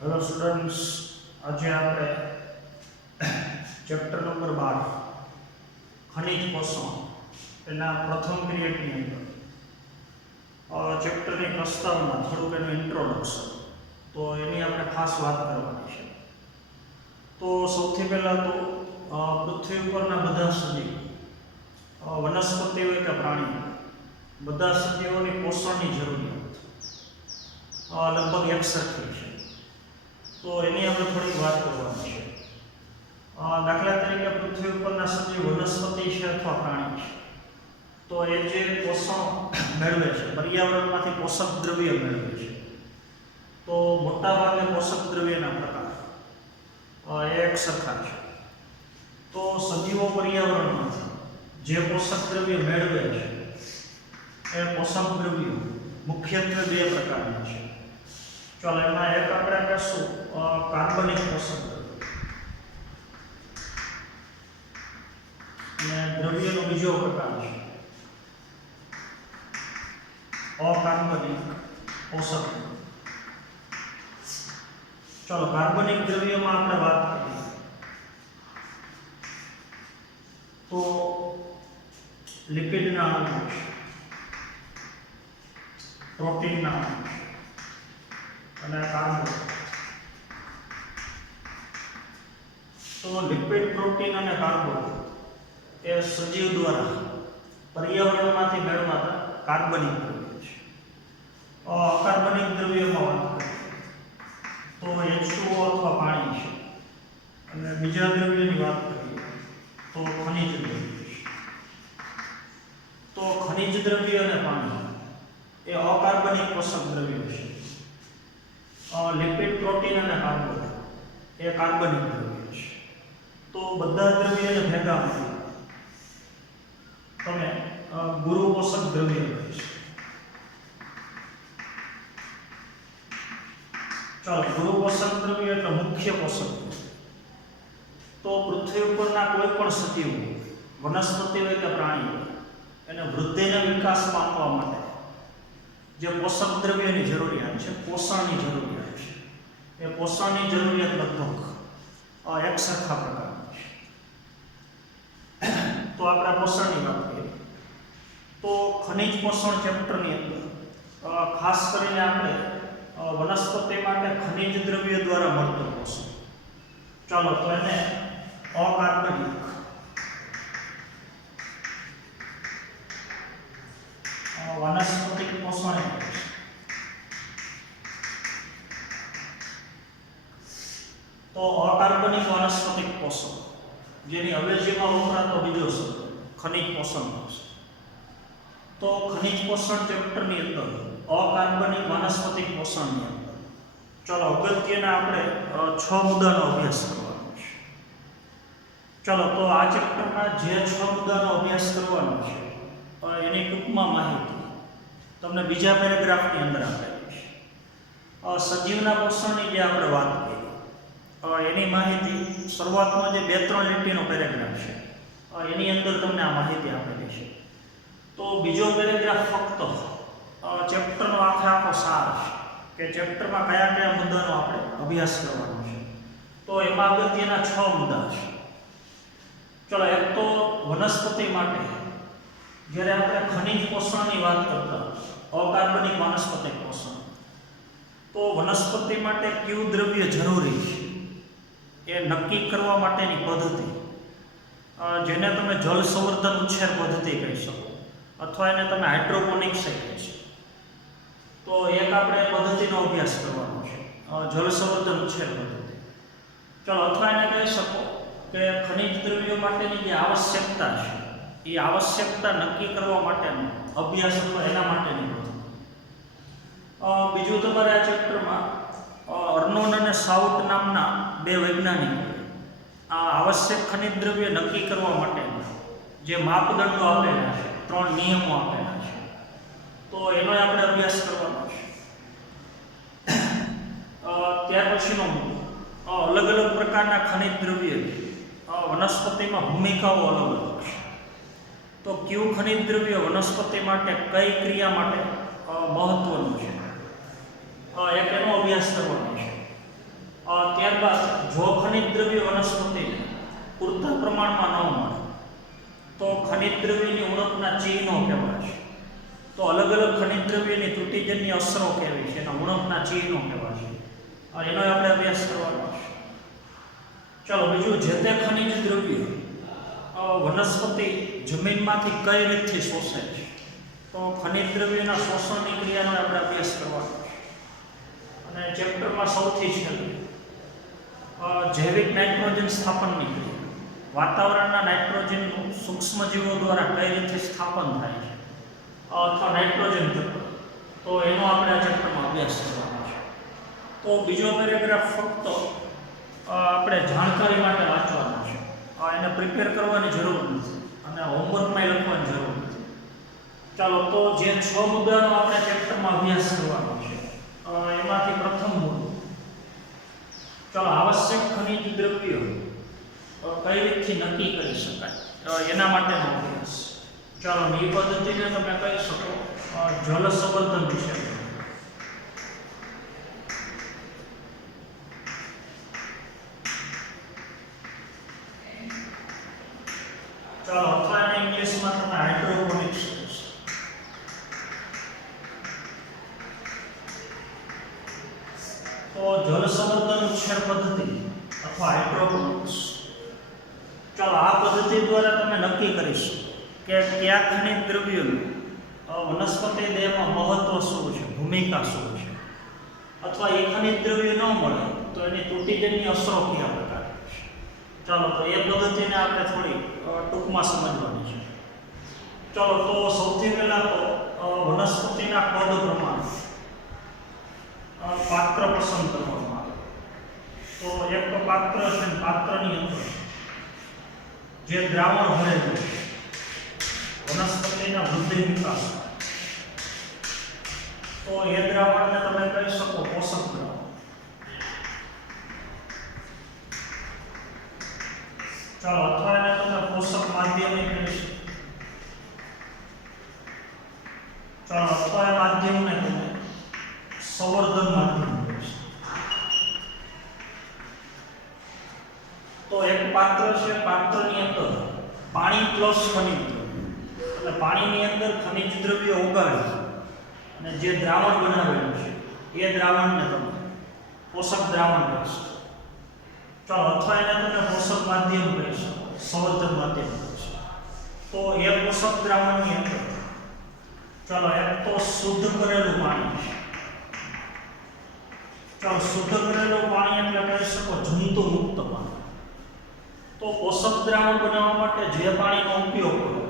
Hello students, आज आप chapter number 12 खनिज पोषण एना प्रथम पीरियडनी अंदर चैप्टरनी प्रस्तावना थोड़ुंक एनुं इंट्रोडक्शन तो एनी आपणे खास वात करवानी छे। तो सौथी पहेला तो पृथ्वी परना बधा सजीव वनस्पति होय के प्राणी बधा सजीवोनी पोषणनी जरूरियात लगभग एकसरखी छे। तो एनी આપણે થોડી વાત કરવાની છે। દાખલા તરીકે પૃથ્વી ઉપરના સજીવ વનસ્પતિ છે અથવા પ્રાણી છે તો એ જે પોષણ મેળવે છે પર્યાવરણમાંથી પોષક દ્રવ્ય મેળવે છે તો મોટાભાગે પોષક દ્રવ્યના પ્રકાર એ એક સરખા છે। તો સજીવો પર્યાવરણમાંથી જે પોષક દ્રવ્ય મેળવે છે એ પોષક દ્રવ્યો મુખ્યત્વે બે પ્રકારના છે। चलो एमां एक आपणे कहीशुं कार्बनिक पोषक द्रव्य द्रव्यनो बीजो प्रकार है अकार्बनिक पोषक। चलो कार्बनिक द्रव्योमां आपणे वात करीए तो लिपिडना अणु प्रोटीनना अणु અને કાર્બન। તો લિપિડ પ્રોટીન અને કાર્બન એ સજીવ દ્વારા પર્યાવરણમાંથી મેળવાતા કાર્બનિક દ્રવ્યો છે। અકાર્બનિક દ્રવ્યોમાં વાત કરીએ તો H2O અથવા પાણી છે અને બીજા દ્રવ્યોની વાત કરીએ તો ખનિજ દ્રવ્ય છે। તો ખનિજ દ્રવ્ય અને પાણી એ અકાર્બનિક પોષક દ્રવ્યો છે। लिपिड प्रोटीन और कार्बन ये कार्बनिक द्रव्य है। तो बधा द्रव्य ने भेगा मळी तमे गुरु पोषक द्रव्य कही छे। चलो गुरु पोषक द्रव्य एटले मुख्य पोषक द्रव्य। तो पृथ्वी परना कोईपण सजीव वनस्पति होय के प्राणी एने वृद्धिने विकास पामवा माटे जे पोषक द्रव्यनी जरूरियात छे पोषणनी जरूरियात छे ए पोषणनी जरूरियात लगभग एक सरखा प्रकारनी छे। तो आपणे पोषणनी वात करीए तो खनिज पोषण चेप्टरनी अंदर खास करीने आपणे वनस्पति माटे खनिज द्रव्य द्वारा मळतुं पोषण। चलो तो एने अकार्बनिक वनस्पतिक पोषण तो अकार्बनिक वनस्पतिक पोषण जेनी अवेजीमां वपरातो बीजो शब्द खनिज पोषण है। तो खनिज पोषण चेप्टरनी अंदर अकार्बनिक वनस्पतिक पोषणनी अंदर चलो अगत्यना आपणे 6 मुद्दानो अभ्यास करवानो छे। चलो तो आ चेप्टरना जे 6 मुद्दानो अभ्यास करवानो छे एनी टूंकमां माहिती तमने बीजा पेरेग्राफनी अंदर आपेली छे। सजीवना पोषणनी जे आपणे वात करी एनी माहिती शरूआतमां जे 2-3 લીટીનો પેરેગ્રાફ છે એની અંદર તમને આ માહિતી આપેલી છે। તો બીજો પેરેગ્રાફ ફક્ત ચેપ્ટરનો આખો સાર છે કે ચેપ્ટરમાં કયા કયા મુદ્દાનો આપણે અભ્યાસ કરવાનો છે। તો એમાં અગત્યના 6 મુદ્દા છે। ચલો એક તો વનસ્પતિ માટે જ્યારે આપણે ખનિજ પોષણની વાત કરતા અકાર્બનિક વનસ્પતિક પોષણ તો વનસ્પતિ માટે કયું દ્રવ્ય જરૂરી છે એ નક્કી કરવા માટેની પદ્ધતિ જેને તમે જળ સંવર્ધન ઉછેર પદ્ધતિ કહી શકો અથવા એને તમે હાઇડ્રોપોનિક્સ કહી શકો। તો એક આપણે પદ્ધતિનો અભ્યાસ કરવાનો છે જળ સંવર્ધન ઉછેર પદ્ધતિ। ચલો અથવા એને કહી શકો કે ખનિજ દ્રવ્યો માટેની જે આવશ્યકતા છે એ આવશ્યકતા નક્કી કરવા માટેનો અભ્યાસ અથવા એના માટેની પદ્ધતિ। બીજું તમારે આ ચેપ્ટરમાં અર્નોન અને સાઉટ નામના બે વૈજ્ઞાનિકોએ આ આવશ્યક ખનિજ દ્રવ્ય નક્કી કરવા માટે જે માપદંડો આપેલા છે 3 નિયમો આપેલા છે તો એનો આપણે અભ્યાસ કરવાનો છે। ત્યાર પછીનો મુદ્દો અલગ અલગ પ્રકારના ખનિજ દ્રવ્યની વનસ્પતિમાં ભૂમિકાઓ અલગ અલગ છે। તો કયું ખનિજ દ્રવ્ય વનસ્પતિ માટે કઈ ક્રિયા માટે મહત્વનું છે એક એનો અભ્યાસ કરવાનો છે। ત્યારબાદ જો ખનિજ દ્રવ્ય વનસ્પતિને પૂરતા પ્રમાણમાં ન મળે તો ખનિજ દ્રવ્યની ઉણપના ચિહ્નો કહેવાય. તો અલગ અલગ ખનિજ દ્રવ્યની ત્રુટિજન્ય અસરો કેવી છે, એના ઉણપના ચિહ્નો કેવા છે, એનો આપણે અભ્યાસ કરવાનો છે. ચાલો બીજું, જે તે ખનિજ દ્રવ્ય વનસ્પતિ જમીનમાંથી કઈ રીતથી શોષે છે, તો ખનિજ દ્રવ્યના શોષણની ક્રિયાનો આપણે અભ્યાસ કરવાનો છે. અને ચેપ્ટરમાં સૌથી છેલ્લે જૈવિક નાઇટ્રોજન સ્થાપનની ક્રિયા, વાતાવરણના નાઇટ્રોજનનું સૂક્ષ્મજીવો દ્વારા કઈ રીતે સ્થાપન થાય છે અથવા નાઇટ્રોજન તત્વ, તો એનો આપણે આ ચેપ્ટરમાં અભ્યાસ કરવાનો છે. તો બીજો પેરેગ્રાફ ફક્ત આપણે જાણકારી માટે વાંચવાનો છે, એને પ્રિપેર કરવાની જરૂર નથી અને હોમવર્કમાં લખવાની જરૂર નથી. ચાલો તો જે 6 મુદ્દાનો આપણે ચેપ્ટરમાં અભ્યાસ કરવાનો છે એમાંથી પ્રથમ મુદ્દો, ચાલો આવશ્યક ખનિજ દ્રવ્યો કઈ રીતથી નક્કી કરી શકાય એના માટેનો અભ્યાસ. ચાલો એ પદ્ધતિને તમે કહી શકો જળ સંવર્ધન વિશે. ચાલો અથવા એને ઇંગ્લિશમાં તમે હાઇડ્રોપોનિક્સ કહેશો. તો જળ સંવર્ધન ઉછેર પદ્ધતિ અથવા હાઇડ્રોપોનિક્સ, ચાલો આ પદ્ધતિ દ્વારા તમે નક્કી કરી શકો કે કયા ખનિજ દ્રવ્યોનું વનસ્પતિ દેહમાં મહત્વ શું છે, ભૂમિકા શું છે, અથવા એ ખનિજ દ્રવ્ય ન મળે તો એની ત્રુટિજન્ય અસરો કયા પ્રકારની છે. ચાલો તો એ પદ્ધતિને આપણે થોડી ટૂંકમાં સમજવાની છે. ચાલો તો સૌથી પહેલા તો વનસ્પતિના કદ પ્રમાણે પાત્ર પસંદ કરવામાં આવે. તો એક તો પાત્ર છે, પાત્રની અંદર જે દ્રાવણ ભરેલું છે વનસ્પતિના વૃદ્ધિ વિકાસ, તો એ દ્રાવણને તમે કહી શકો પોષક દ્રાવણ. ચાલો અથવા એને તમે પોષક માધ્યમ કહી શકો. ચાલો અથવા એ માધ્યમને તમે સંવર્ધન માધ્યમ કહી શકો. તો એક પાત્ર છે, પાત્રની અંદર પાણી પ્લસ ખનિજ દ્રવ્ય, એટલે પાણીની અંદર ખનિજ દ્રવ્ય ઓગાળી અને જે દ્રાવણ બનાવેલું છે એ દ્રાવણને તમે પોષક દ્રાવણ કહી શકો. ચાલો અથવા એને તમે પોષક માધ્યમ કહી શકો, સંવર્ધન માધ્યમ કહી શકો. તો એ પોષક દ્રાવણની અંદર ચાલો એક તો શુદ્ધ કરેલું પાણી છે. ચાલો શુદ્ધ કરેલું પાણી એટલે કહી શકો જંતુ મુક્ત પાણી. તો પોષક દ્રાવણ બનાવવા માટે જે પાણીનો ઉપયોગ કર્યો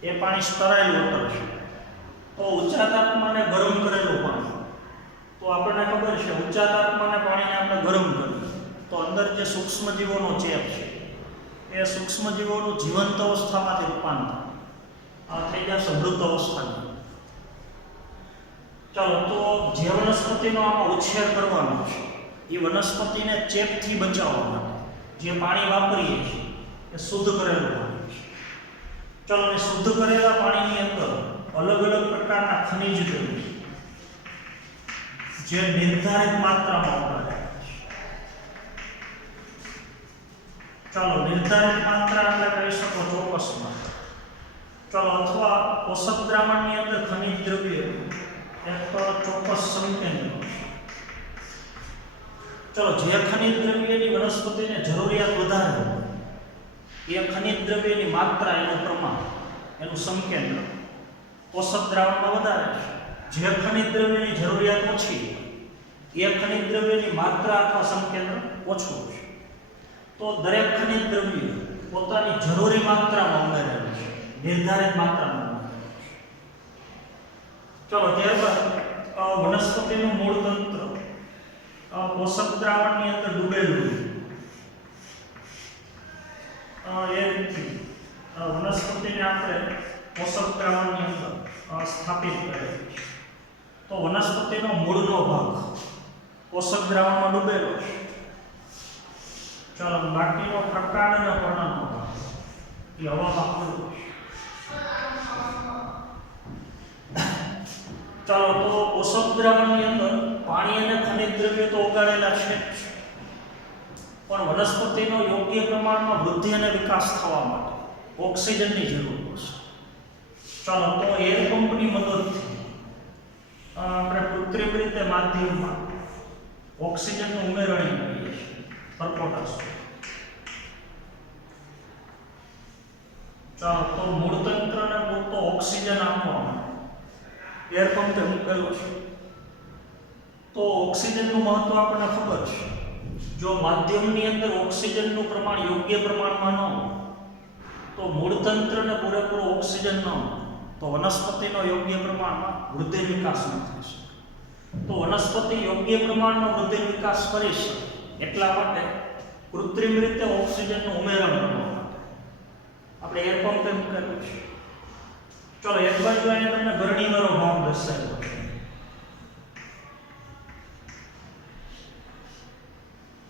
છે એ પાણી સ્ટરાઇલ વોટર છે. તો ઊંચા તાપમાને ગરમ કરેલું પાણી, તો આપણને ખબર છે ઊંચા તાપમાને પાણીને આપણે ગરમ કરીએ તો અંદર જે સૂક્ષ્મજીવોનો ચેપ છે એ સૂક્ષ્મજીવોનું જીવંત અવસ્થામાંથી રૂપાંતર થઈ જશે મૃત અવસ્થામાં. ચાલો તો જે વનસ્પતિનો આમાં ઉછેર કરવાનો છે એ વનસ્પતિને ચેપથી બચાવવા માટે જે પાણી વાપરીએ છીએ એ શુદ્ધ કરેલું પાણી છે. ચાલો ને શુદ્ધ કરેલા પાણીની અંદર અલગ અલગ પ્રકારના ખનિજ દ્રવ્યો જે નિર્ધારિત માત્રામાં વપરાય છે. ચાલો નિર્ધારિત માત્રા એટલે કહી શકો ચોક્કસ માત્રા. ચાલો અથવા પોષક દ્રાવણની અંદર ખનિજ દ્રવ્ય એક ચોક્કસ સંકેન્દ્ર. ચાલો જે ખનિજ દ્રવ્યની વનસ્પતિને જરૂરિયાત વધારે હોય એ ખનિજ દ્રવ્યની માત્રા, એનું પ્રમાણ, એનું સંકેન્દ્ર પોષક દ્રાવણમાં વધારે છે. જે ખનિજ દ્રવ્યની જરૂરિયાત ઓછી હોય એ ખનિજ દ્રવ્યની માત્રા અથવા સંકેન્દ્ર ઓછું છે. તો દરેક ખનિજ દ્રવ્ય પોતાની જરૂરી માત્રામાં ઉમેરેલું છે, નિર્ધારિત માત્રામાં ઉમેરેલું છે. ચાલો ત્યારબાદ વનસ્પતિનું મૂળ તંત્ર પોષક દ્રાવણની અંદર ડૂબેલું એ રીતથી વનસ્પતિને આપણે પોષક દ્રાવણની અંદર સ્થાપિત કરેલું છે. તો વનસ્પતિનો મૂળનો ભાગ પોષક દ્રાવણમાં ડૂબેલો છે. ચાલો બાકીનો પ્રકાંડ અને પર્ણનો ભાગ એ હવામાં પડેલો છે. ચાલો તો પોષક દ્રાવણની અંદર પાણી અને ખનિજ દ્રવ્યો તો ઓગાળેલા છે, પણ વનસ્પતિનો યોગ્ય પ્રમાણમાં વૃદ્ધિ અને વિકાસ થવા માટે ઓક્સિજનની જરૂર પડશે. ચાલો તો એર પંપની મદદથી આપણે કૃત્રિમ રીતે માધ્યમમાં ઓક્સિજનનું ઉમેરણી કરીએ છીએ પરપોટા સુધી. ચાલો તો મૂળતંત્રને પૂરતો ઓક્સિજન આપવા માટે એર પંપે મૂકેલો છે. તો ઓક્સિજનનું મહત્વ આપણને ખબર છે. જો માધ્યમની અંદર ઓક્સિજનનું પ્રમાણ યોગ્ય પ્રમાણમાં ન હોય તો મૂળતંત્રને પૂરેપૂરો ઓક્સિજન ન હોય તો વનસ્પતિનો યોગ્ય પ્રમાણમાં વૃદ્ધિ વિકાસ ન થઈ શકે. તો વનસ્પતિ યોગ્ય પ્રમાણમાં વૃદ્ધિ વિકાસ કરી શકે એટલા માટે કૃત્રિમ રીતે ઓક્સિજનનું ઉમેરણ કરવા માટે આપણે એર પંપે મૂકેલું છે. ચલો એક બાજુ અહીંયા તમને ગરણીવાળો ભાગ દર્શાવ્યો છે.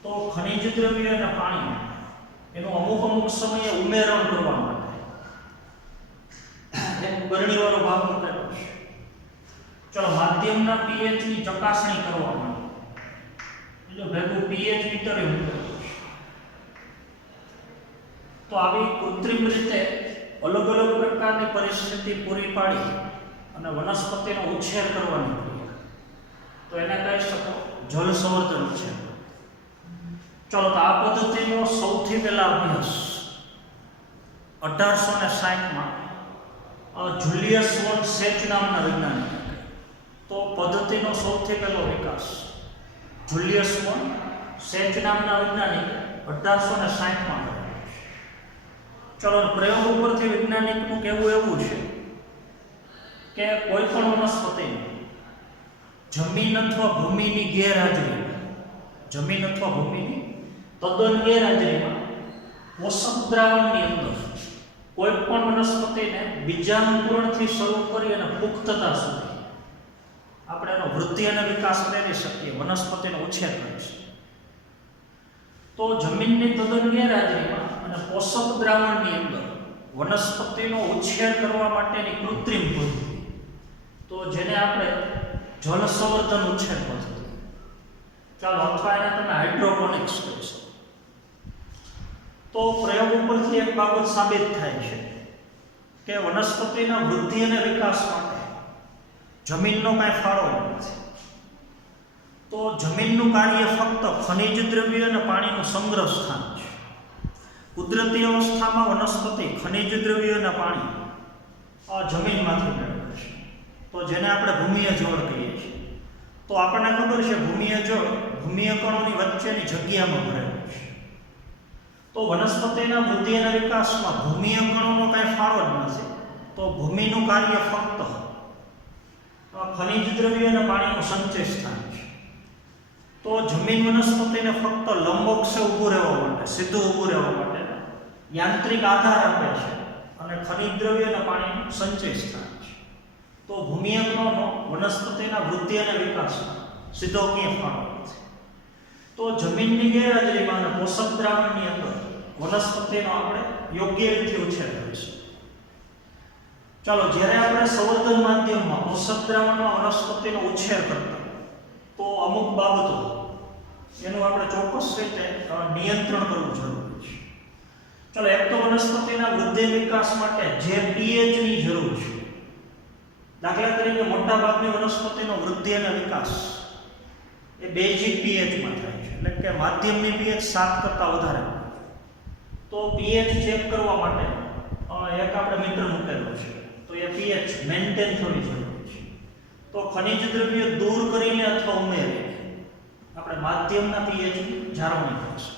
તો ખનિજ દ્રવ્ય અને પાણી એનું અમુક સમયે ઉમેરણ કરવા માટે એક ગરણીવાળો ભાગ મૂકેલો છે. ચલો માધ્યમના pH ની ચકાસણી કરવા માટે જો ભેગું pH મીટર મૂકેલું છે. તો આવી કૃત્રિમ રીતે અલગ અલગ પ્રકારની પરિસ્થિતિ પૂરી પાડી અને વનસ્પતિનો ઉછેર કરવાની ક્રિયા તો એને કહી શકો જળ સંવર્ધન ઉછેર. ચલો તો આ પદ્ધતિનો સૌથી પહેલા અભ્યાસ 1860માં જુલિયસ વોન સેચ નામના વૈજ્ઞાનિકે. તો પદ્ધતિનો સૌથી પહેલો વિકાસ જુલિયસ વોન સેચ નામના વૈજ્ઞાનિકે 1860માં કર્યો. ચલો પ્રયોગ ઉપરથી વૈજ્ઞાનિકનું કહેવું એવું છે કે કોઈ પણ વનસ્પતિને જમીન અથવા ભૂમિની ગેરહાજરીમાં તદ્દન ગેરહાજરીમાં પોષક દ્રાવણની અંદર કોઈ પણ વનસ્પતિને બીજાંકુરણથી શરૂ કરી અને પુખ્તતા સુધી આપણે એનો વૃદ્ધિ અને વિકાસ કરી શકીએ, વનસ્પતિનો ઉછેર કરી શકીએ. તો જમીનની તદ્દન ગેરહાજરીમાં અને પોષક દ્રાવણની અંદર વનસ્પતિનો ઉછેર કરવા માટેની કૃત્રિમ પદ્ધતિ તો જેને આપણે જળ સંવર્ધન ઉછેર પદ્ધતિ ચાલો અથવા એને તમે હાઇડ્રોપોનિક્સ કહી શકો. તો પ્રયોગ ઉપરથી એક બાબત સાબિત થાય છે કે વનસ્પતિના વૃદ્ધિ અને વિકાસ માટે જમીનનો કાંઈ ફાળો નથી. તો જમીનનું કાર્ય ફક્ત ખનિજ દ્રવ્ય અને પાણીનું સંગ્રહ સ્થાન છે. કુદરતી અવસ્થામાં વનસ્પતિ ખનિજ દ્રવ્ય અને પાણી જમીનમાંથી મેળવે છે. તો જેને આપણે ભૂમિય જળ કહીએ છીએ. તો આપણને ખબર છે ભૂમિય જળ ભૂમિય કણોની વચ્ચેની જગ્યામાં ભરેલું છે. તો વનસ્પતિના વૃદ્ધિ અને વિકાસમાં ભૂમિય કણોનો કાંઈ ફાળો જ નથી. તો ભૂમિનું કાર્ય ફક્ત ખનિજ દ્રવ્ય અને પાણીનું સંચય સ્થાન છે. તો જમીન વનસ્પતિને ફક્ત લંબોક્ષે ઊભું રહેવા માટે, સીધું ઊભું રહેવા માટે યાંત્રિક આધાર આપે છે અને ખનિજ દ્રવ્ય અને પાણીનું સંચય સ્થાન છે. તો ભૂમિય કણોનો વનસ્પતિના વૃદ્ધિ અને વિકાસમાં સીધો ક્યાંય ફાળો નથી. તો જમીનની ગેરહાજરીમાં અને પોષક દ્રાવણની અંદર વનસ્પતિનો આપણે યોગ્ય રીતે ઉછેર કરીશું. ચાલો જ્યારે આપણે સંવર્ધન માધ્યમમાં પોષક દ્રાવણમાં વનસ્પતિનો ઉછેર કરતા તો અમુક બાબતો એનું આપણે ચોક્કસ રીતે નિયંત્રણ કરવું જરૂરી છે. ચાલો એક તો વનસ્પતિના વૃદ્ધિ વિકાસ માટે જે pH ની જરૂર છે. દાખલા તરીકે મોટા ભાગની વનસ્પતિનો વૃદ્ધિ અને વિકાસ એ બેઝિક pH માં થાય છે, એટલે કે માધ્યમની pH 7 કરતાં વધારે. તો pH ચેક કરવા માટે એક આપણે મીટર મૂકેલો છે. તો એ pH મેન્ટેન થવી જરૂરી છે. તો ખનિજ દ્રવ્ય દૂર કરીને અથવા ઉમેરીને આપણે માધ્યમના pH ની જાળવણી કરીશું.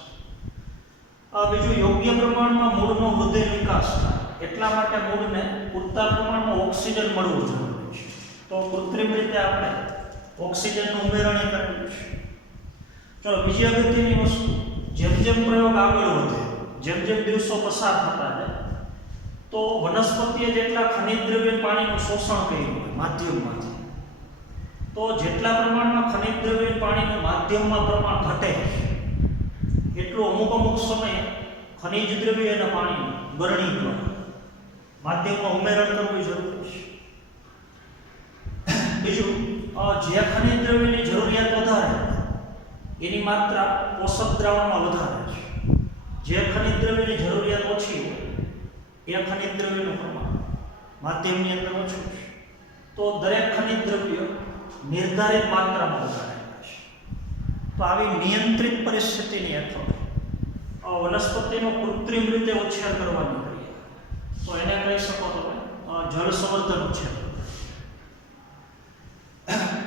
બીજું યોગ્ય પ્રમાણમાં મૂળનો વૃદ્ધિ વિકાસ થાય એટલા માટે મૂળને પૂરતા પ્રમાણમાં ઓક્સિજન મળવું જરૂરી છે. તો કૃત્રિમ રીતે આપણે ઓક્સિજનનું ઉમેરણ કરવું છે. ચલો બીજી અગત્યની વસ્તુ, જેમ જેમ પ્રયોગ આગળ વધે, જેમ જેમ દિવસો પસાર થતા જાય તો વનસ્પતિએ જેટલા ખનિજ દ્રવ્ય પાણીનું શોષણ કર્યું હોય માધ્યમમાંથી, તો જેટલા પ્રમાણમાં ખનિજ દ્રવ્ય પાણીનું માધ્યમમાં પ્રમાણ ઘટે એટલું અમુક સમયે ખનિજ દ્રવ્ય અને પાણીનું ગરણી માધ્યમમાં ઉમેરણ કરવું જરૂરી છે. બીજું, જે ખનિજ દ્રવ્યની જરૂરિયાત વધારે એની માત્રા પોષક દ્રાવણમાં વધારે છે. જે ખનિજ દ્રવ્યની જરૂરિયાત ઓછી હોય એ ખનિજ દ્રવ્યનું પ્રમાણ માધ્યમની અંદર ઓછું છે, તો દરેક ખનિજ દ્રવ્ય નિર્ધારિત માત્રામાં ઉગાડેલા છે. તો આવી નિયંત્રિત પરિસ્થિતિની હેઠળ વનસ્પતિનો કૃત્રિમ રીતે ઉછેર કરવાની ક્રિયા, તો એને કહી શકો તમે જળ સંવર્ધન ઉછેર.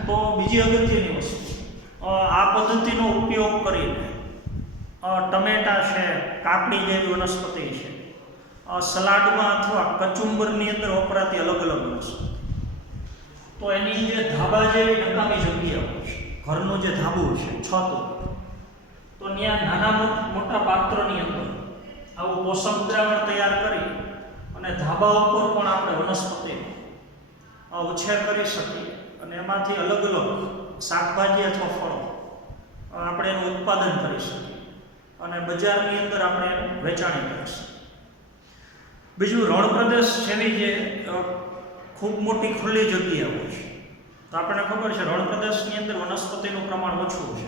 તો બીજી અગત્યની વસ્તુ, આ પદ્ધતિનો ઉપયોગ કરીને ટમેટા છે, કાકડી જેવી વનસ્પતિ છે, સલાડમાં અથવા કચુંબરની અંદર વપરાતી અલગ અલગ વનસ્પતિ, તો એની જે ધાબા જેવી નકામી જગ્યાઓ છે, ઘરનું જે ધાબું છે, છત, તો ત્યાં નાના મોટા પાત્રની અંદર આવું પોષક દ્રાવણ તૈયાર કરી અને ધાબા ઉપર પણ આપણે વનસ્પતિનો ઉછેર કરી શકીએ અને એમાંથી અલગ અલગ શાકભાજી અથવા ફળો આપણે એનું ઉત્પાદન કરી શકીએ અને બજારની અંદર આપણે વેચાણ કરી શકીએ. બીજું, રણ પ્રદેશ જેવી જે ખૂબ મોટી ખુલ્લી જગ્યાઓ છે, તો આપણને ખબર છે રણ પ્રદેશની અંદર વનસ્પતિનું પ્રમાણ ઓછું છે,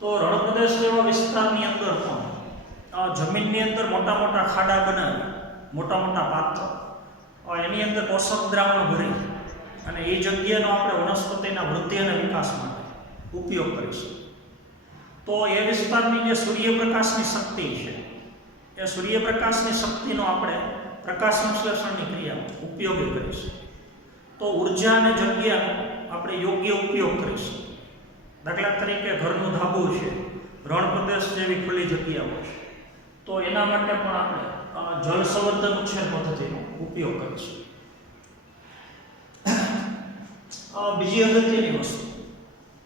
તો રણ પ્રદેશ જેવા વિસ્તારની અંદર પણ જમીનની અંદર મોટા મોટા ખાડા બનાવી, મોટા મોટા પાત્ર, એની અંદર પોષક દ્રાવણ ભરી અને એ જગ્યાનો આપણે વનસ્પતિના વૃદ્ધિ અને વિકાસ માટે ઉપયોગ કરીશું. તો એ વિસ્તારની જે સૂર્યપ્રકાશની શક્તિ છે, એ સૂર્યપ્રકાશની શક્તિનો આપણે પ્રકાશ સંશ્લેષણની ક્રિયામાં ઉપયોગી કરીશું. તો ઉર્જા અને જગ્યાનો આપણે યોગ્ય ઉપયોગ કરીશું. દાખલા તરીકે ઘરનું ધાબું છે, રણ પ્રદેશ જેવી ખુલ્લી જગ્યાઓ છે, તો એના માટે પણ આપણે જળ સંવર્ધન ઉછેર પદ્ધતિનો ઉપયોગ કરીશું. બીજી અગત્યની વસ્તુ,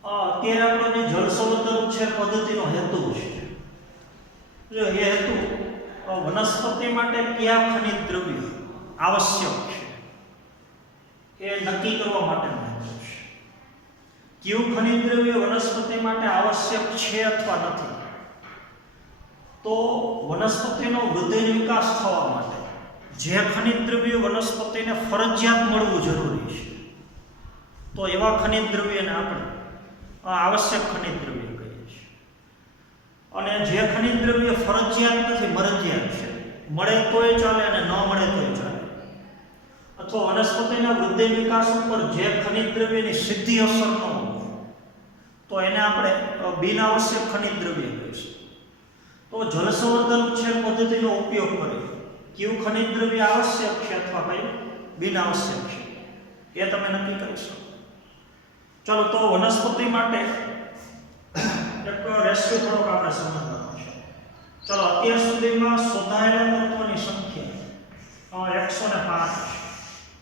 અત્યારે આપણો જે જળ સંવર્ધન ઉછેર પદ્ધતિનો હેતુ છે, જો એ હેતુ વનસ્પતિ માટે કયા ખનિજ દ્રવ્ય આવશ્યક છે એ નક્કી કરવા માટેનો હેતુ છે. કયું ખનિજ દ્રવ્ય વનસ્પતિ માટે આવશ્યક છે અથવા નથી, તો વનસ્પતિનો વૃદ્ધિ વિકાસ થવા માટે જે ખનિજ દ્રવ્ય વનસ્પતિને ફરજિયાત મળવું જરૂરી છે, તો એવા ખનિજ દ્રવ્યને આપણે આવશ્યક ખનિજ દ્રવ્ય કહીએ છીએ. અને જે ખનિજ દ્રવ્ય ફરજિયાત નથી, મરજિયાત છે, મળે તોય ચાલે અને ન મળે તોય ચાલે, અથવા વનસ્પતિના વૃદ્ધિ વિકાસ ઉપર જે ખનિજ દ્રવ્યની સીધી અસર ન હોય, તો એને આપણે બિનઆવશ્યક ખનિજ દ્રવ્ય કહીશું. તો જળ સંવર્ધન ઉછેર પદ્ધતિનો ઉપયોગ કરી કયું ખનિજ દ્રવ્ય આવશ્યક છે અથવા કયું બિનઆવશ્યક છે એ તમે નક્કી કરી શકો. ચલો, તો વનસ્પતિ માટે એક રેશિયો થોડોક આપણે સમજવાનો છે. ચલો, અત્યાર સુધીમાં શોધાયેલા તત્વોની સંખ્યા 105.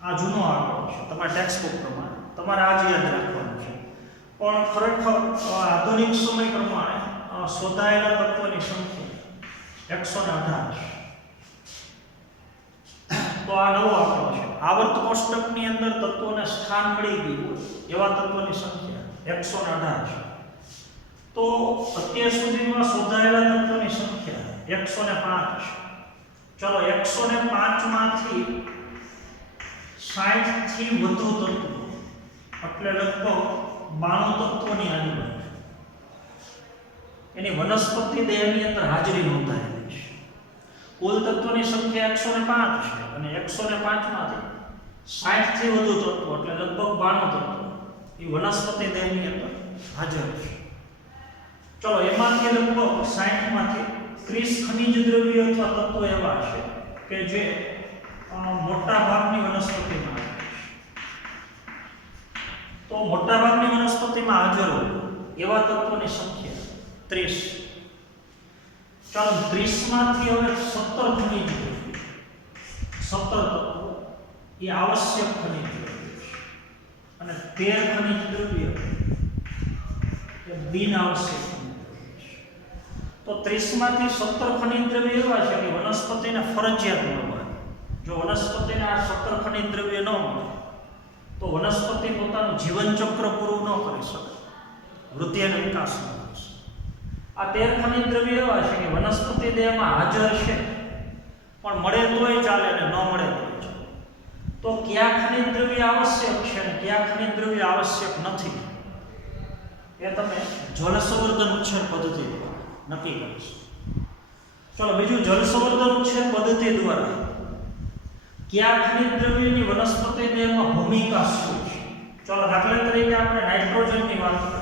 આ જૂનો આંકડો છે, તમારા ટેક્સ્ટબુક પ્રમાણે તમારે આજ યાદ રાખવાનું છે. પણ ખરેખર આધુનિક સમય પ્રમાણે શોધાયેલા તત્વોની સંખ્યા 118 છે. તો આ નવો આંકડો છે. આવર્ત કોષ્ટકની અંદર તત્વોને સ્થાન મળી ગયું એવા તત્વોની સંખ્યા 118 છે. તો અત્યાર સુધીમાં શોધાયેલા તત્વોની સંખ્યા 105 છે. ચલો, 105 માંથી 60 થી વધુ તત્વો, એટલે લગભગ 92 તત્વોની આજુબાજુ એની વનસ્પતિ દેહની અંદર હાજરી નોંધાયેલી છે. કુલ તત્વોની સંખ્યા 105 છે અને 105 માંથી 60 થી વધુ તત્વો, એટલે લગભગ 92 તત્વો એ વનસ્પતિ દેહની અંદર હાજર છે. ચલો, એમાંથી લગભગ 60 માંથી 30 ખનિજ દ્રવ્યો અથવા તત્વો એવા છે કે જે મોટા ભાગની વનસ્પતિમાં હાજર છે. તો મોટા ભાગની વનસ્પતિમાં હાજર હોય એવા તત્વોની સંખ્યા 30. ચાલો, 30 માંથી હવે 17 ખનિજ દ્રવ્યો, 17 તત્વો એ આવશ્યક ખનિજ દ્રવ્યો છે અને 13 ખનિજ દ્રવ્યો એ બિનઆવશ્યક ખનિજ દ્રવ્યો છે. તો 30 માંથી 17 ખનિજ દ્રવ્યો એવા છે કે વનસ્પતિને ફરજિયાત મળવા. જો વનસ્પતિને આ 17 ખનિજ દ્રવ્ય ન મળે તો વનસ્પતિ પોતાનું જીવન ચક્ર પૂરું ન કરી શકે, વૃદ્ધિ અને વિકાસ ન કરી શકે. આ 13 ખનિજ દ્રવ્યો એવા છે કે વનસ્પતિ દેહમાં હાજર છે પણ મળે તોય ચાલે અને ન મળે તોય ચાલે. તો કયા ખનિજ દ્રવ્ય આવશ્યક છે અને કયા ખનિજ દ્રવ્ય આવશ્યક નથી એ તમે જળ સંવર્ધન ઉછેર પદ્ધતિ દ્વારા નક્કી કરીશું. ચલો બીજું, જળ સંવર્ધન ઉછેર પદ્ધતિ દ્વારા કયા ખનિજ દ્રવ્યની વનસ્પતિ દેહમાં ભૂમિકા શું છે? ચલો દાખલા તરીકે આપણે નાઇટ્રોજનની વાત કરીએ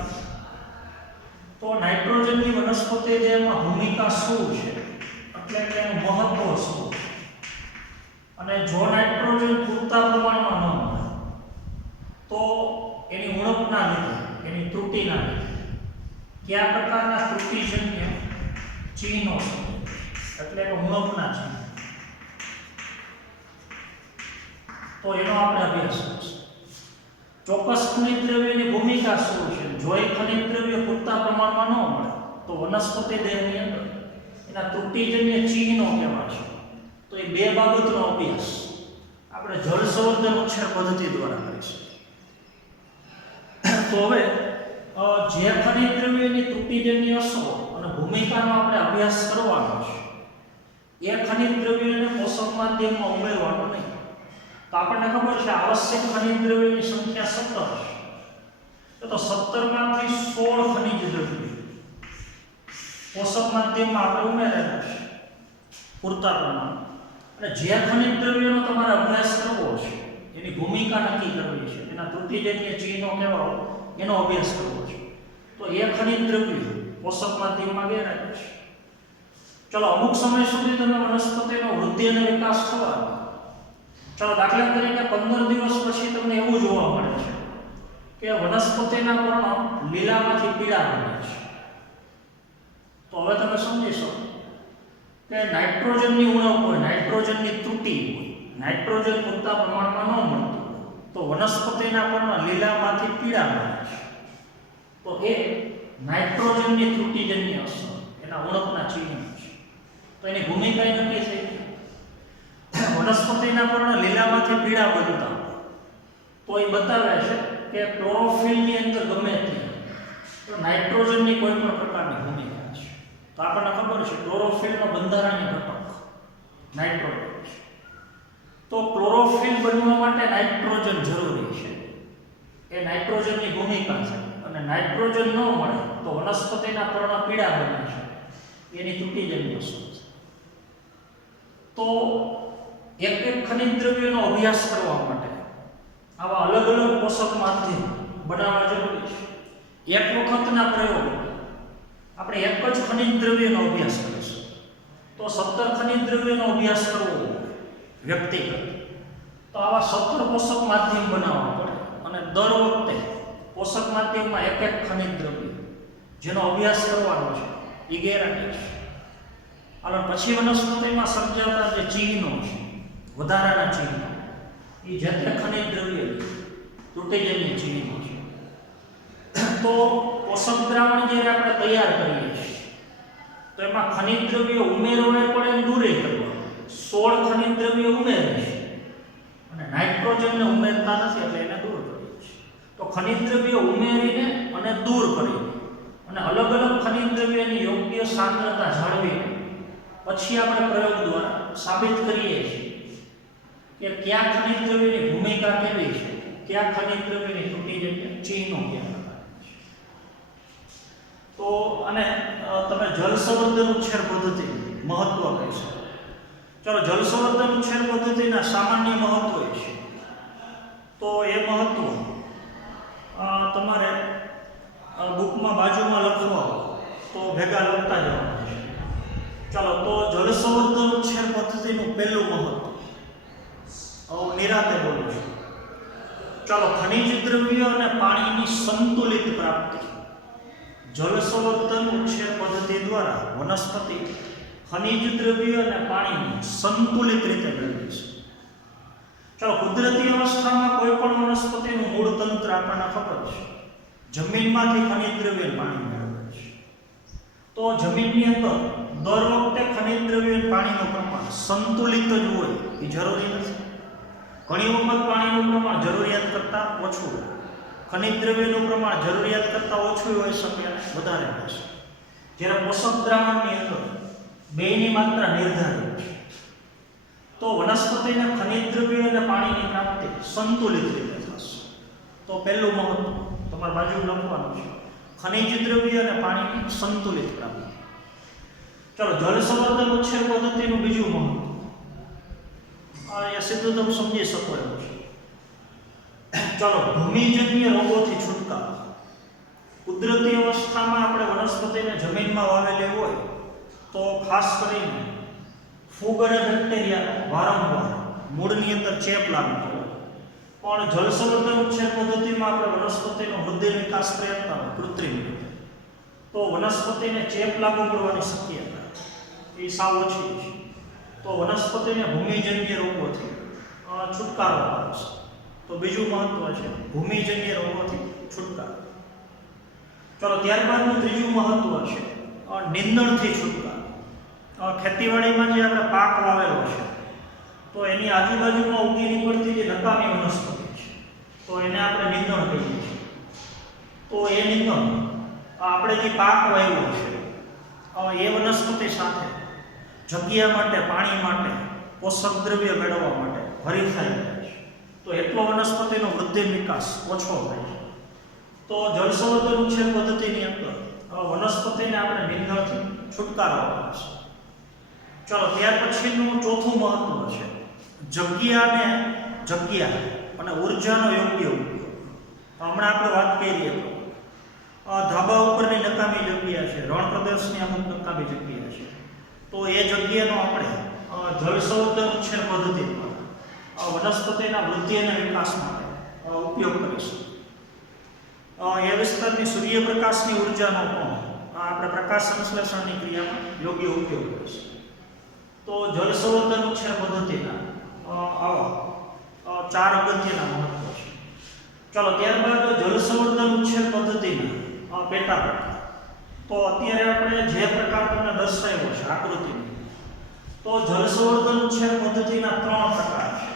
તો નાઇટ્રોજનની વનસ્પતિ દેહમાં ભૂમિકા શું છે, એટલે કે એનું મહત્વ શું છે? અને જો નાઇટ્રોજન પૂરતા પ્રમાણમાં ન મળે તો એની ઉણપના લીધે, એની ત્રુટિના લીધે કયા પ્રકારના ત્રુટિજન્ય ચિહ્નો છે, એટલે કે ઉણપના ચિહ્નો, તો એનો આપણે અભ્યાસ કરીશું. ચોક્કસ ખનિજ દ્રવ્યની ભૂમિકા શું છે? જો એ ખનિજ દ્રવ્ય પૂરતા પ્રમાણમાં ન મળે તો વનસ્પતિ દેહની અંદર એના ત્રુટિજન્ય ચિહ્નો કેવા છે? તો એ બે બાબતનો અભ્યાસ આપણે જળ સંવર્ધન ઉછેર પદ્ધતિ દ્વારા કરીશું. તો હવે જે ખનિજ દ્રવ્યની ત્રુટિજન્ય અસરો અને ભૂમિકાનો આપણે અભ્યાસ કરવાનો છે, એ ખનિજ દ્રવ્યને પોષક માધ્યમમાં ઉમેરવાનો નહીં. તો આપણને ખબર છે આવશ્યક ખનિજ દ્રવ્યની સંખ્યા 17 છે. તો 17 માંથી 16 ખનિજ દ્રવ્યો પોષક માધ્યમમાં આપણે ઉમેરેલા છે પૂરતા પ્રમાણમાં. અને જે ખનિજ દ્રવ્યનો તમારે અભ્યાસ કરવો છે, એની ભૂમિકા નક્કી કરવી છે, એના ત્રુટિજન્ય ચિહ્નો કેવા હોય એનો અભ્યાસ કરવો છે, તો એ ખનિજ દ્રવ્ય પોષક માધ્યમમાં ગેરહાજર છે. ચલો અમુક સમય સુધી તમે વનસ્પતિનો વૃદ્ધિ અને વિકાસ થવાનો. ચલો દાખલા તરીકે 15 દિવસ પછી તમને એવું જોવા મળે છે કે વનસ્પતિના પર્ણો લીલામાંથી પીળા બને છે. તો હવે તમે સમજી શકો કે નાઇટ્રોજનની ઉણપ હોય, નાઇટ્રોજનની ત્રુટિ હોય, નાઇટ્રોજન પૂરતા પ્રમાણમાં ન મળતું તો વનસ્પતિના પર્ણો લીલામાંથી પીળા બને છે. તો એ નાઇટ્રોજનની ત્રુટિજન્ય અસર, એના ઉણપના ચિહ્નો છે. તો એની ભૂમિકા નક્કી થઈ. વનસ્પતિના પર્ણો લીલામાંથી પીળા બનતા તો એ બતાવે છે કે ક્લોરોફિલની અંદર ગમે તે તો નાઇટ્રોજનની કોઈ પણ પ્રકારની ભૂમિકા છે. તો આપણને ખબર છે ક્લોરોફિલનો બંધારણીય ઘટક નાઇટ્રોજન છે. તો ક્લોરોફિલ બનવા માટે નાઇટ્રોજન જરૂરી છે. એ નાઇટ્રોજનની ભૂમિકા છે. અને નાઇટ્રોજન ન મળે તો વનસ્પતિના પર્ણો પીળા બને છે. એની ત્રુટિજન્ય અસર છે. તો એક ખનિજ દ્રવ્યનો અભ્યાસ કરવા માટે આવા અલગ અલગ પોષક માધ્યમ બનાવવા જરૂરી છે. એક વખતના પ્રયોગ આપણે એક જ ખનિજ દ્રવ્યનો અભ્યાસ કરીશું તો 17 ખનિજ દ્રવ્યનો અભ્યાસ કરવો વ્યક્તિગત, તો આવા 17 પોષક માધ્યમ બનાવવા પડે. અને દર વખતે પોષક માધ્યમમાં એક ખનિજ દ્રવ્ય જેનો અભ્યાસ કરવાનો છે એ ગેરહાજર છે. અને પછી વનસ્પતિમાં સર્જાતા જે ચિહ્નો છે, વધારાના ચિહ્નો, એ જે તે ખનિજ દ્રવ્ય ત્રુટિજન્ય ચિહ્નો છે. તો પોષક દ્રાવણ જ્યારે આપણે તૈયાર કરીએ છીએ તો એમાં ખનિજ દ્રવ્ય ઉમેરવાને પડે અને દૂરે કરવા. 16 ખનિજ દ્રવ્ય ઉમેરે છે અને નાઇટ્રોજનને ઉમેરતા નથી એટલે એને દૂર કરીએ છીએ. તો ખનિજ દ્રવ્ય ઉમેરીને અને દૂર કરીને અને અલગ અલગ ખનિજ દ્રવ્યની યોગ્ય સાંદ્રતા જાળવીને પછી આપણે પ્રયોગ દ્વારા સાબિત કરીએ છીએ કે કયા ખનિજ દ્રવ્યની ભૂમિકા કેવી છે, કયા ખનિજ દ્રવ્યની ત્રુટિજન્ય ચિહ્નો કેવા. તો અને તમે જળ સંવર્ધન ઉછેર પદ્ધતિ મહત્વ કહીશું. ચલો જળ સંવર્ધન ઉછેર પદ્ધતિના સામાન્ય મહત્વ છે. તો એ મહત્વ તમારે બુકમાં બાજુમાં લખવા તો ભેગા લખતા જવાનું છે. ચલો તો જળ સંવર્ધન ઉછેર પદ્ધતિનું પહેલું મહત્વ હું નિરાતે બોલું છું. ચલો ખનિજ દ્રવ્ય અને પાણીની સંતુલિત પ્રાપ્તિ. જળ સંવર્ધન ઉછેર પદ્ધતિ દ્વારા વનસ્પતિ ખનિજ દ્રવ્ય અને પાણીની સંતુલિત રીતે મેળવે છે. ચલો કુદરતી અવસ્થામાં કોઈ પણ વનસ્પતિનું મૂળ તંત્ર આપણને ખબર છે જમીનમાંથી ખનિજ દ્રવ્ય પાણી મેળવે છે. તો જમીનની અંદર દર વખતે ખનિજ દ્રવ્ય અને પાણીનું પ્રમાણ સંતુલિત જ હોય એ જરૂરી નથી. ઘણી વખત પાણીનું પ્રમાણ જરૂરિયાત કરતાં ઓછું હોય, ખનિજ દ્રવ્યનું પ્રમાણ જરૂરિયાત કરતાં ઓછું હોઈ શકે અને વધારે હોય છે. જ્યારે પોષક દ્રાવણની અંદર બેની માત્રા નિર્ધારિત છે. તો વનસ્પતિને ખનિજ દ્રવ્ય અને પાણીની પ્રાપ્તિ સંતુલિત રીતે થશે. તો પહેલું મહત્વ તમારે બાજુ લખવાનું છે, ખનિજ દ્રવ્ય અને પાણીની સંતુલિત પ્રાપ્તિ. ચલો જળ સંવર્ધન ઉછેર પદ્ધતિનું બીજું મહત્વ એ સીધું તમે સમજી શકો એમ છે. ચલો ભૂમિજન્ય રોગોથી છુટકારો. કુદરતી અવસ્થામાં આપણે વનસ્પતિને જમીનમાં વાવેલી હોય તો ખાસ કરીને ફૂગ અને બેક્ટેરિયા વારંવાર મૂળની અંદર ચેપ લાગતો હોય, પણ જળ સંવર્ધન ઉછેર પદ્ધતિમાં આપણે વનસ્પતિનો વૃદ્ધિ વિકાસ પ્રયત્ન હોય કૃત્રિમ રીતે, તો વનસ્પતિને ચેપ લાગુ કરવાની શક્યતા એ સાવ ઓછી છે. તો વનસ્પતિને ભૂમિજન્ય રોગોથી છુટકારો આપે છે. તો બીજું મહત્વ છે ભૂમિજન્ય રોગોથી છુટકારો. ચલો ત્યારબાદનું ત્રીજું મહત્વ છે નિંદણથી છુટકારો. ખેતીવાડીમાં જે આપણે પાક વાવેલો છે તો એની આજુબાજુમાં ઉગી નીકળતી જે નકામી વનસ્પતિ છે તો એને આપણે નિંદણ કહીએ છીએ. તો એ નિંદણ આપણે જે પાક વાવ્યો છે એ વનસ્પતિ સાથે જગ્યા માટે, પાણી માટે, પોષક દ્રવ્ય મેળવવા માટે હરીફાઈ થાય છે, તો એટલો વનસ્પતિનો વૃદ્ધિ વિકાસ ઓછો થાય છે. તો જળ સંવર્ધન ઉછેર પદ્ધતિની અંદર વનસ્પતિને આપણે નિંદણથી છુટકારો આપે છે. ચલો ત્યાર પછીનું ચોથું મહત્વ છે જગ્યા અને ઉર્જાનો યોગ્ય ઉપયોગ. હમણાં આપણે વાત કરીએ તો ધાબા ઉપરની નકામી જગ્યા છે, રણ પ્રદેશની અમુક નકામી જગ્યા છે, તો એ જગ્યાનો આપણે જળ સંવર્ધન ઉછેર પદ્ધતિ દ્વારા વનસ્પતિના વૃદ્ધિ અને વિકાસ માટે ઉપયોગ કરીશું. એ વિસ્તારની સૂર્યપ્રકાશની ઉર્જાનો પણ આપણે પ્રકાશ સંશ્લેષણની ક્રિયામાં યોગ્ય ઉપયોગ કરીશું. તો જળ સંવર્ધન ઉછેર પદ્ધતિના આવા 4 અગત્યના મહત્વ છે. ચલો ત્યારબાદ જળ સંવર્ધન ઉછેર પદ્ધતિના પેટા પ્રકાર. તો અત્યારે આપણે જે પ્રકાર તમને દર્શાવ્યો છે આકૃતિમાં, તો જળ સંવર્ધન ઉછેર પદ્ધતિના 3 પ્રકાર છે.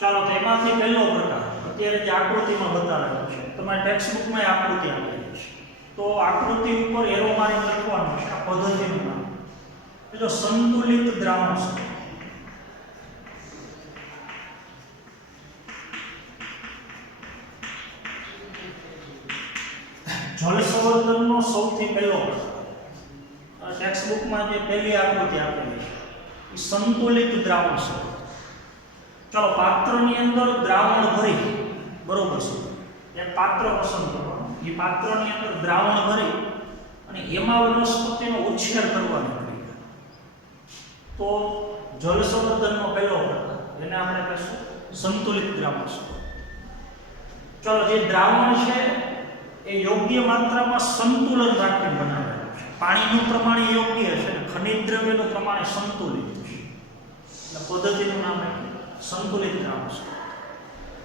ચાલો તો એમાંથી પહેલો પ્રકાર અત્યારે જે આકૃતિમાં બતાવેલો છે, તમારી ટેક્સ્ટબુકમાં આકૃતિ આપેલી છે, તો આકૃતિ ઉપર એરો મારી લખવાનું છે આ પદ્ધતિનું નામ. જો સંતુલિત દ્રાવણ છે, જળ સંવર્ધનનો સૌથી પહેલો પ્રકાર ટેક્સ્ટબુકમાં જે પહેલી આકૃતિ આપેલી છે એ સંતુલિત દ્રાવણ છે. ચલો પાત્રની અંદર દ્રાવણ ભરી, બરોબર છે, એક પાત્ર પસંદ કરવાનું, એ પાત્રની અંદર દ્રાવણ ભરી અને એમાં વનસ્પતિનો ઉછેર કરવાનો ક્રિયા, તો જળ સંવર્ધનનો પહેલો પ્રકાર એને આપણે કહીશું સંતુલિત દ્રાવણ છે. ચલો જે દ્રાવણ છે એ યોગ્ય માત્રામાં સંતુલન રાખીને બનાવેલું છે, પાણીનું પ્રમાણ યોગ્ય છે અને ખનિજ દ્રવ્યનું પ્રમાણ સંતુલિત છે, એટલે પદ્ધતિનું નામ સંતુલિત દ્રાવણ છે.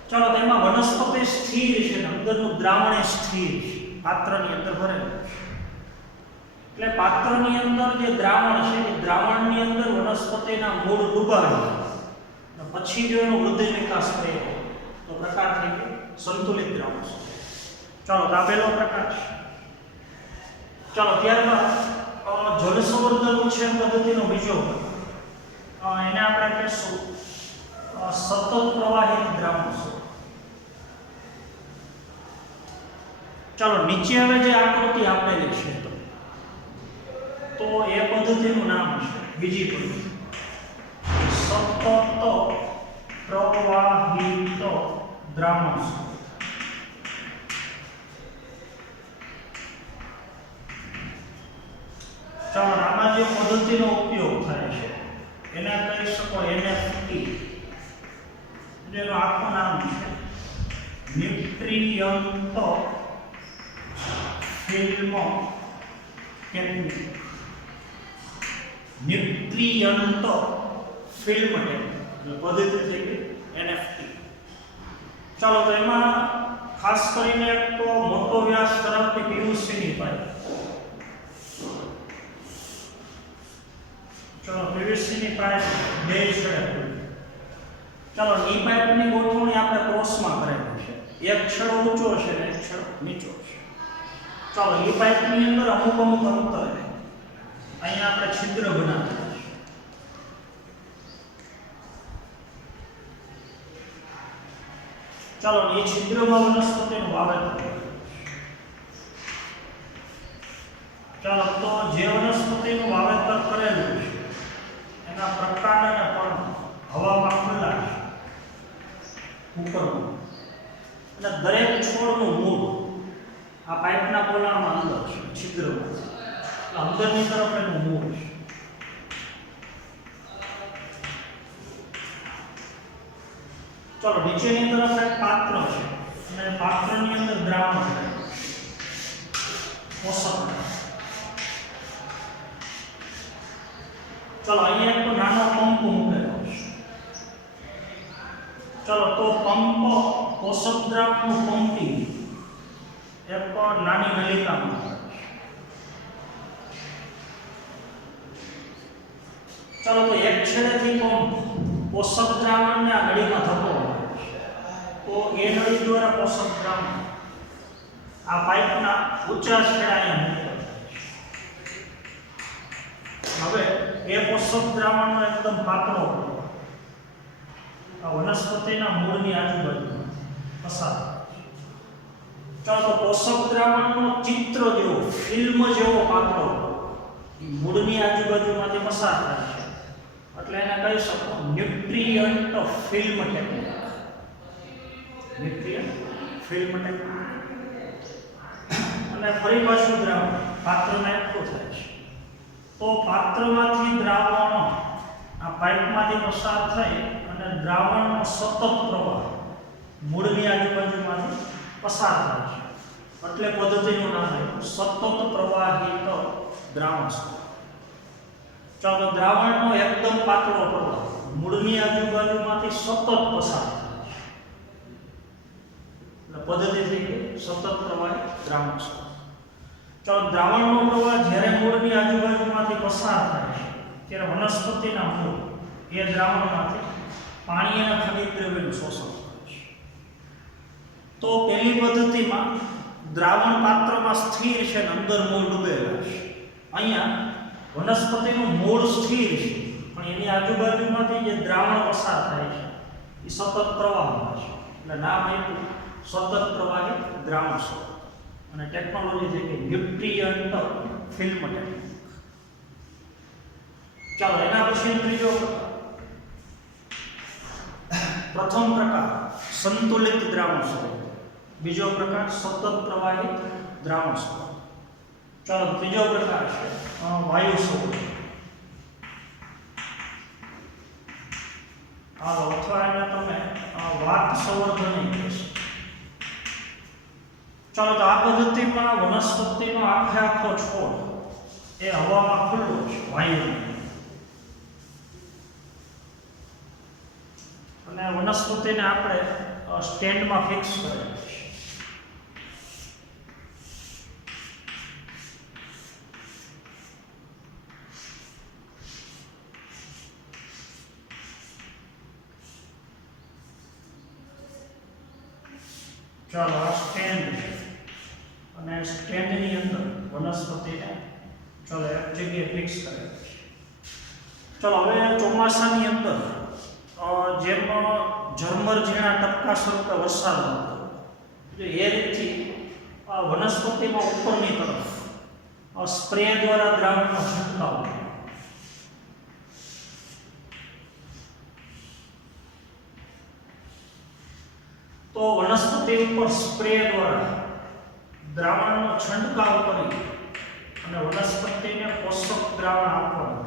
ચાલો તેમાં વનસ્પતિ સ્થિર છે અને અંદરનું દ્રાવણ એ સ્થિર છે, પાત્રની અંદર ભરેલું છે. એટલે પાત્રની અંદર જે દ્રાવણ છે એ દ્રાવણની અંદર વનસ્પતિના મૂળ ડૂબાડી અને પછી જો એનો વૃદ્ધિ વિકાસ કર્યો તો પ્રકાર થઈ ગયો સંતુલિત દ્રાવણ છે. ચાલો તો આ પહેલો પ્રકાર છે. ચાલો ત્યારબાદ જળ સંવર્ધન ઉછેર પદ્ધતિનો બીજો પ્રકાર, એને આપણે કહીશું સતત પ્રવાહિત દ્રાવણ છે. ચાલો નીચે હવે જે આકૃતિ આપેલી છે તો એ પદ્ધતિનું નામ છે બીજી પદ્ધતિ સતત પ્રવાહિત દ્રાવણ છે. ચાલો આમાં જે પદ્ધતિનો ઉપયોગ થાય છે એને કહી શકો NFT, જેનું આખું નામ છે nutrient film technique. Nutrient film technique પદ્ધતિ થઈ ગઈ NFT. ચાલો તો એમાં ખાસ કરીને એક તો મોટો વ્યાસ ધરાવતી પીવીસીની પાઇપ, ચલો પીવીસીની પાઇપ બે છેડે, ચાલો એ પાઇપની ગોઠવણી આપણે ક્રોસમાં કરેલી છે, એક છેડો ઊંચો છે અને એક છેડો નીચો છે. ચાલો એ પાઇપની અંદર અમુક અંતરે અહીંયા આપણે છિદ્ર બનાવેલા છે. ચાલો એ છિદ્રમાં વનસ્પતિનું વાવેતર. ચાલો તો જે વનસ્પતિનું વાવેતર કરેલું છે એના પ્રકાર અને પણ હવામાં ખુલ્લા છે ઉપરમાં, અને દરેક છોડનું મૂળ આ પાઇપના પોલાણમાં અંદર છે, છિદ્રમાં અંદરની તરફ એનું મૂળ છે. ચલો નીચેની તરફ એક પાત્ર છે અને પાત્રની અંદર દ્રાવણ છે, પોષક. ચલો અહીંયા એક નાનો પંપ મૂકેલો છે. ચલો તો પંપ પોષક દ્રાવણનું પંપિંગ એક નાની નલિકામાં છે. ચલો તો એક છેડેથી પંપ પોષક દ્રાવણને આ નળીમાં ધક્કો મારે છે, તો એ નળી દ્વારા પોષક દ્રાવણ આ પાઇપના ઊંચા છેડા અહીંયા મૂકેલા છે. હવે એ પોષક દ્રાવણનો એકદમ પાતળો આ વનસ્પતિના મૂળની આજુબાજુ પસાર થાય છે. ચાલો પોષક દ્રાવણનો ચિત્ર જેવો, ફિલ્મ જેવો પાતળો મૂળની આજુબાજુમાંથી પસાર થાય છે, એટલે એને કહી શકો nutrient film technique. Nutrient film technique. અને ફરી પાછું દ્રાવણ પાત્રમાં એકઠું થાય છે, તો પાત્રમાંથી દ્રાવણ આ પાઇપમાંથી પસાર થઈ અને દ્રાવણનો સતત પ્રવાહ મૂળની આજુબાજુમાંથી પસાર થાય છે, એટલે પદ્ધતિનું નામ આપ્યું સતત પ્રવાહિત દ્રાવણ. ચાલો દ્રાવણનો એકદમ પાતળો પ્રવાહ મૂળની આજુબાજુમાંથી સતત પસાર થાય છે, એટલે પદ્ધતિ થઈ ગઈ સતત પ્રવાહી દ્રાવણ. ચાલો દ્રાવણનો પ્રવાહ જ્યારે મૂળની આજુબાજુમાંથી પસાર થાય છે ત્યારે વનસ્પતિના મૂળ એ દ્રાવણમાંથી પાણી અને ખનિજ દ્રવ્યનું શોષણ કરે છે. તો પહેલી પદ્ધતિમાં દ્રાવણ પાત્રમાં સ્થિર છે અને અંદર મૂળ ડૂબેલા છે. અહીંયા વનસ્પતિનું મૂળ સ્થિર છે પણ એની આજુબાજુમાંથી જે દ્રાવણ પસાર થાય છે એ સતત પ્રવાહમાં છે, એટલે નામ આપ્યું સતત પ્રવાહી દ્રાવણ છે. અને ટેકનોલોજી છે કે ન્યુટ્રિયન્ટ ફિલ્મ ટેકનિક. ચાલો એના પછી ત્રીજો પ્રથમ પ્રકાર સંતુલિત દ્રાવણ સ્વરૂપ, બીજો પ્રકાર સતત પ્રવાહિત દ્રાવણ સ્વરૂપ. ચાલો ત્રીજો પ્રકાર છે વાયુ સ્વરૂપ. અથવા એને તમે વાત સંવર્ધન કહેશો. ચાલો તો આ પદ્ધતિમાં વનસ્પતિનો આખો છોડ એ હવામાં ખુલ્લો છે વાયુ, અને વનસ્પતિને આપણે સ્ટેન્ડમાં ફિક્સ કરેલી છે. ચાલો આ સ્ટેન્ડ છે અને સ્ટેન્ડની અંદર વનસ્પતિને ચાલો એક જગ્યાએ ફિક્સ કરેલી છે. ચાલો હવે ચોમાસાની અંદર જેમ ઝરમર ઝીણા ટપકા સ્વરૂપે વરસાદ આવતો, એ રીતથી વનસ્પતિમાં ઉપરની તરફ સ્પ્રે દ્વારા દ્રાવણનો છંટકાવ. તો વનસ્પતિ ઉપર સ્પ્રે દ્વારા દ્રાવણનો છંટકાવ કરી અને વનસ્પતિને પોષક દ્રાવણ આપવાનું.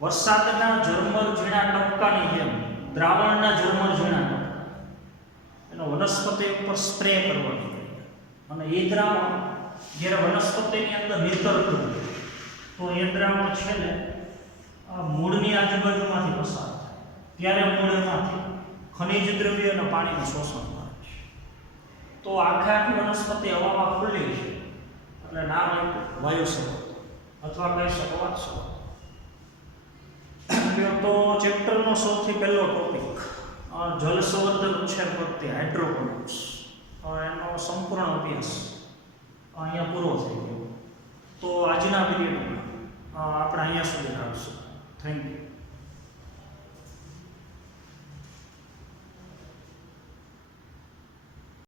વરસાદના ઝરમર ઝીણા ટપકાની જેમ દ્રાવણના ઝરમર ઝીણા ટપકા એનો વનસ્પતિ ઉપર સ્પ્રે કરવાનો, અને એ દ્રાવણ જ્યારે વનસ્પતિની અંદર વિતરતું તો એ દ્રાવણ છે ને મૂળની આજુબાજુમાંથી પસાર થાય ત્યારે મૂળમાંથી ખનિજ દ્રવ્ય અને પાણીનું શોષણ કરે છે. તો આખી વનસ્પતિ હવામાં ખુલ્લી છે એટલે નામ આપ્યું વાયુ સ્વરૂપ અથવા કહી શકો વાત સ્વરૂપ. તો ચેપ્ટરનો સૌથી પહેલો ટોપિક જલ સંવર્ધન ઉછેર પદ્ધતિ હાઇડ્રોપોનિક્સ, એનો સંપૂર્ણ અભ્યાસ અહીંયા પૂરો થઈ ગયો. તો આજના પીરિયડમાં આપણે અહીંયા સુધી રાખશું. Thank you.